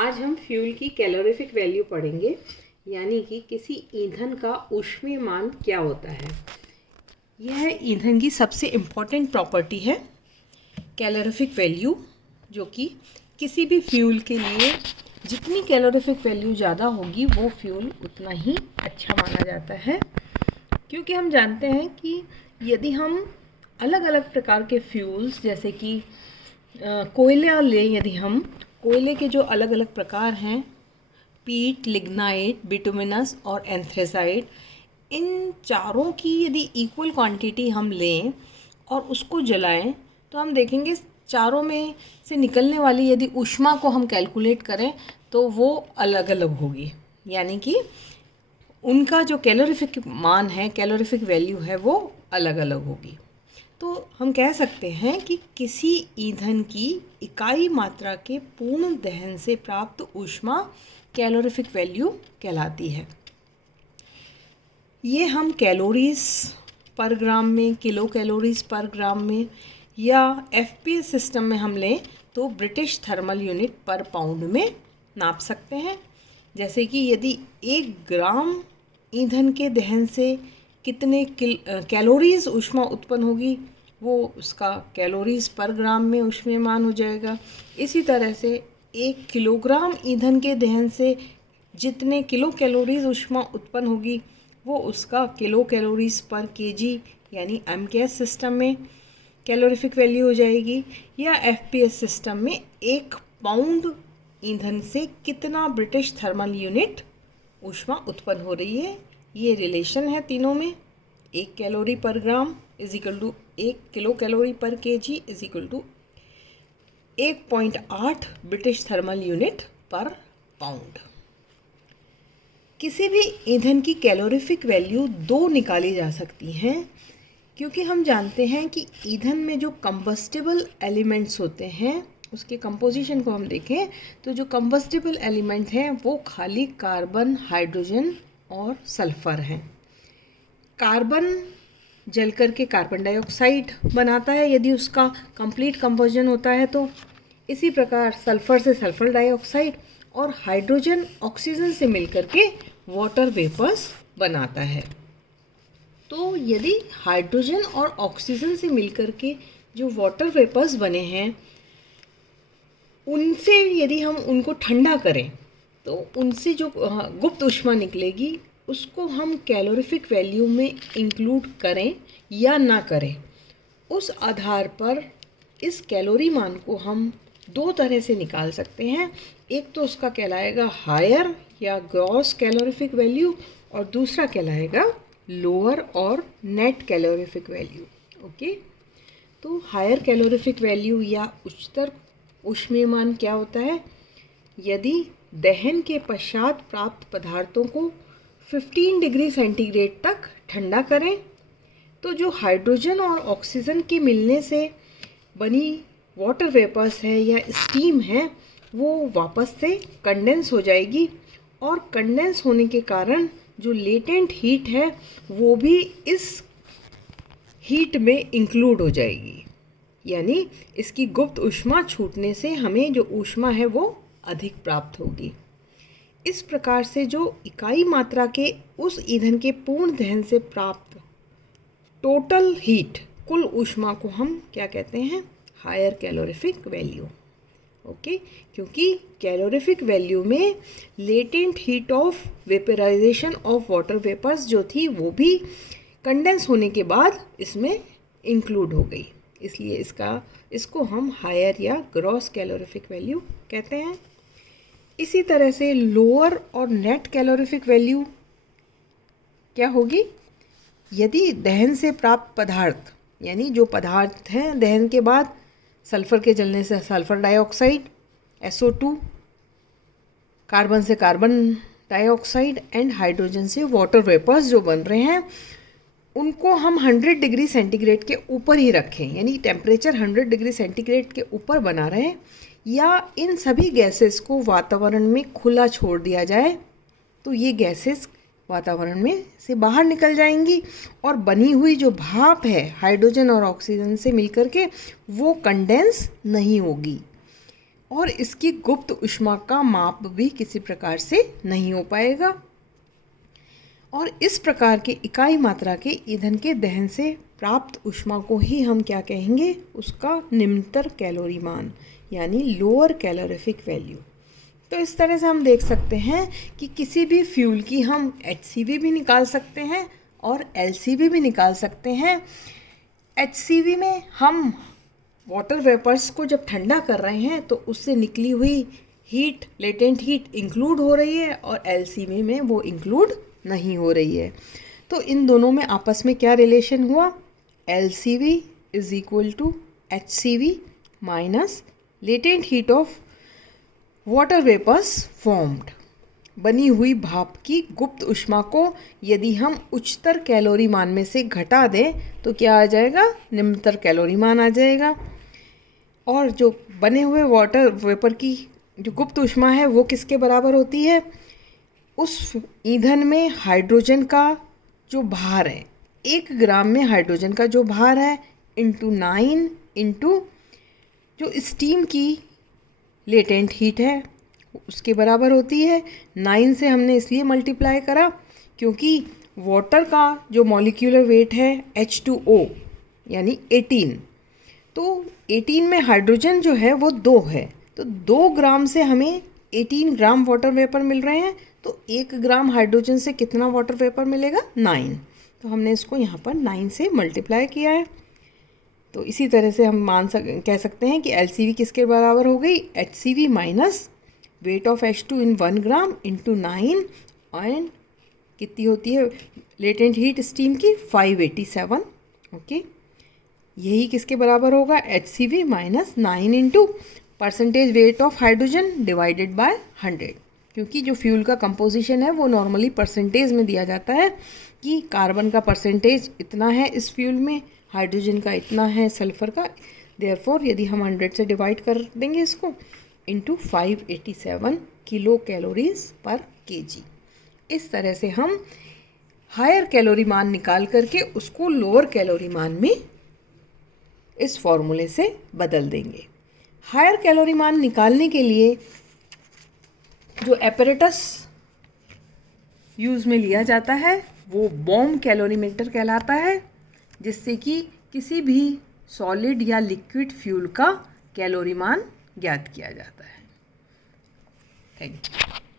आज हम फ्यूल की कैलोरीफिक वैल्यू पढ़ेंगे, यानी कि किसी ईंधन का ऊष्मीयमान क्या होता है। यह ईंधन की सबसे इम्पॉर्टेंट प्रॉपर्टी है कैलोरीफिक वैल्यू, जो कि किसी भी फ्यूल के लिए जितनी कैलोरीफिक वैल्यू ज़्यादा होगी वो फ्यूल उतना ही अच्छा माना जाता है। क्योंकि हम जानते हैं कि यदि हम अलग अलग प्रकार के फ्यूल्स जैसे कि कोयला लें, यदि हम कोयले के जो अलग अलग प्रकार हैं, पीट, लिग्नाइट, बिटुमिनस और एंथ्रेसाइट, इन चारों की यदि इक्वल क्वांटिटी हम लें और उसको जलाएं तो हम देखेंगे चारों में से निकलने वाली यदि ऊष्मा को हम कैलकुलेट करें तो वो अलग अलग होगी, यानी कि उनका जो कैलोरीफिक मान है, कैलोरीफिक वैल्यू है, वो अलग अलग होगी। तो हम कह सकते हैं कि किसी ईंधन की इकाई मात्रा के पूर्ण दहन से प्राप्त ऊष्मा कैलोरीफिक वैल्यू कहलाती है। ये हम कैलोरीज पर ग्राम में, किलो कैलोरीज पर ग्राम में या एफपीएस सिस्टम में हम लें तो British thermal unit per pound में नाप सकते हैं। जैसे कि यदि 1 ग्राम ईंधन के दहन से कितने कैलोरीज ऊष्मा उत्पन्न होगी, वो उसका कैलोरीज पर ग्राम में ऊष्मीयमान हो जाएगा। इसी तरह से 1 किलोग्राम ईंधन के दहन से जितने किलो कैलोरीज ऊष्मा उत्पन्न होगी वो उसका किलो कैलोरीज पर केजी यानी एमकेएस सिस्टम में कैलोरीफिक वैल्यू हो जाएगी। या एफपीएस सिस्टम में 1 पाउंड ईंधन से कितना ब्रिटिश थर्मल यूनिट ऊष्मा उत्पन्न हो रही है, ये रिलेशन है तीनों में। 1 calorie per gram is equal to 1 kilocalorie per KG is equal to 1.8 British thermal unit per pound. किसी भी ईंधन की कैलोरीफिक वैल्यू 2 निकाली जा सकती हैं, क्योंकि हम जानते हैं कि ईंधन में जो कंबस्टिबल एलिमेंट्स होते हैं उसके कंपोजिशन को हम देखें तो जो कंबस्टिबल एलिमेंट हैं वो खाली कार्बन, हाइड्रोजन और सल्फ़र हैं। कार्बन जल करके कार्बन डाइऑक्साइड बनाता है यदि उसका कंप्लीट कंपोजिशन होता है तो। इसी प्रकार सल्फ़र से सल्फ़र डाइऑक्साइड और हाइड्रोजन ऑक्सीजन से मिलकर के वाटर वेपर्स बनाता है। तो यदि हाइड्रोजन और ऑक्सीजन से मिलकर के जो वाटर वेपर्स बने हैं उनसे यदि हम उनको ठंडा करें तो उनसे जो गुप्त ऊष्मा निकलेगी उसको हम कैलोरीफिक वैल्यू में इंक्लूड करें या ना करें, उस आधार पर इस कैलोरी मान को हम 2 तरह से निकाल सकते हैं। एक तो उसका कहलाएगा हायर या ग्रॉस कैलोरीफिक वैल्यू और दूसरा कहलाएगा लोअर और नेट कैलोरीफिक वैल्यू। ओके, तो हायर कैलोरीफिक वैल्यू या उच्चतर ऊष्मीयमान क्या होता है? यदि दहन के पश्चात प्राप्त पदार्थों को 15 डिग्री सेंटीग्रेड तक ठंडा करें तो जो हाइड्रोजन और ऑक्सीजन के मिलने से बनी वाटर वेपर्स है या स्टीम है वो वापस से कंडेंस हो जाएगी और कंडेंस होने के कारण जो लेटेंट हीट है वो भी इस हीट में इंक्लूड हो जाएगी, यानी इसकी गुप्त ऊष्मा छूटने से हमें जो ऊष्मा है वो अधिक प्राप्त होगी। इस प्रकार से जो इकाई मात्रा के उस ईंधन के पूर्ण दहन से प्राप्त टोटल हीट, कुल ऊष्मा को हम क्या कहते हैं? Higher calorific value. ओके, क्योंकि कैलोरीफिक वैल्यू में latent heat of vaporisation of water vapours जो थी वो भी कंडेंस होने के बाद इसमें इंक्लूड हो गई, इसलिए इसको हम हायर या ग्रॉस कैलोरीफिक वैल्यू कहते हैं। इसी तरह से लोअर और नेट कैलोरीफिक वैल्यू क्या होगी? यदि दहन से प्राप्त पदार्थ, यानी जो पदार्थ हैं दहन के बाद सल्फ़र के जलने से सल्फ़र डाइऑक्साइड, SO2, कार्बन से कार्बन डाइऑक्साइड एंड हाइड्रोजन से वाटर वेपर्स जो बन रहे हैं उनको हम 100 डिग्री सेंटीग्रेड के ऊपर ही रखें, यानी टेम्परेचर 100 डिग्री सेंटीग्रेड के ऊपर बना रहे, या इन सभी गैसेस को वातावरण में खुला छोड़ दिया जाए तो ये गैसेस वातावरण में से बाहर निकल जाएंगी और बनी हुई जो भाप है हाइड्रोजन और ऑक्सीजन से मिलकर के वो कंडेंस नहीं होगी। और इसकी गुप्त ऊष्मा का माप भी किसी प्रकार से नहीं हो पाएगा। और इस प्रकार के इकाई मात्रा के ईंधन के दहन से प्राप्त ऊष्मा को ही हम क्या कहेंगे, उसका निम्नतर कैलोरी मान यानी लोअर कैलोरीफिक वैल्यू। तो इस तरह से हम देख सकते हैं कि किसी भी फ्यूल की हम HCV भी निकाल सकते हैं और LCV भी निकाल सकते हैं। HCV में हम वाटर वेपर्स को जब ठंडा कर रहे हैं तो उससे निकली हुई हीट, लेटेंट हीट इंक्लूड हो रही है, और LCV में वो इंक्लूड नहीं हो रही है। तो इन दोनों में आपस में क्या रिलेशन हुआ, LCV is equal to HCV minus latent heat of water vapours formed. बनी हुई भाप की गुप्त ऊष्मा को यदि हम उच्चतर कैलोरी मान में से घटा दें तो क्या आ जाएगा, निम्नतर कैलोरी मान आ जाएगा। और जो बने हुए वाटर वेपर की जो गुप्त ऊष्मा है वो किसके बराबर होती है, उस ईंधन में हाइड्रोजन का जो भार है, 1 ग्राम में हाइड्रोजन का जो भार है इंटू 9 इंटू जो स्टीम की लेटेंट हीट है उसके बराबर होती है। 9 से हमने इसलिए मल्टीप्लाई करा क्योंकि वाटर का जो मॉलिक्यूलर वेट है H2O यानी 18, तो 18 में हाइड्रोजन जो है वो 2 है, तो 2 ग्राम से हमें 18 ग्राम वाटर वेपर मिल रहे हैं। तो 1 ग्राम हाइड्रोजन से कितना वाटर वेपर मिलेगा, 9। तो हमने इसको यहाँ पर 9 से मल्टीप्लाई किया है। तो इसी तरह से हम कह सकते हैं कि LCV किसके बराबर हो गई, HCV minus weight of H2 in 1 gram into 9 and कितनी होती है लेटेंट हीट स्टीम की 587। ओके, यही किसके बराबर होगा, HCV minus 9 into percentage weight of hydrogen divided by 100, क्योंकि जो फ्यूल का कंपोजिशन है वो नॉर्मली परसेंटेज में दिया जाता है कि कार्बन का परसेंटेज इतना है इस फ्यूल में, हाइड्रोजन का इतना है, सल्फर का। देयरफॉर यदि हम 100 से डिवाइड कर देंगे इसको इंटू 587 किलो कैलोरीज पर केजी। इस तरह से हम हायर कैलोरी मान निकाल करके उसको लोअर कैलोरी मान में इस फॉर्मूले से बदल देंगे। हायर कैलोरी मान निकालने के लिए जो एपरेटस यूज़ में लिया जाता है वो बॉम कैलोरीमीटर कहलाता है, जिससे कि किसी भी सॉलिड या लिक्विड फ्यूल का कैलोरी मान ज्ञात किया जाता है। Thank you.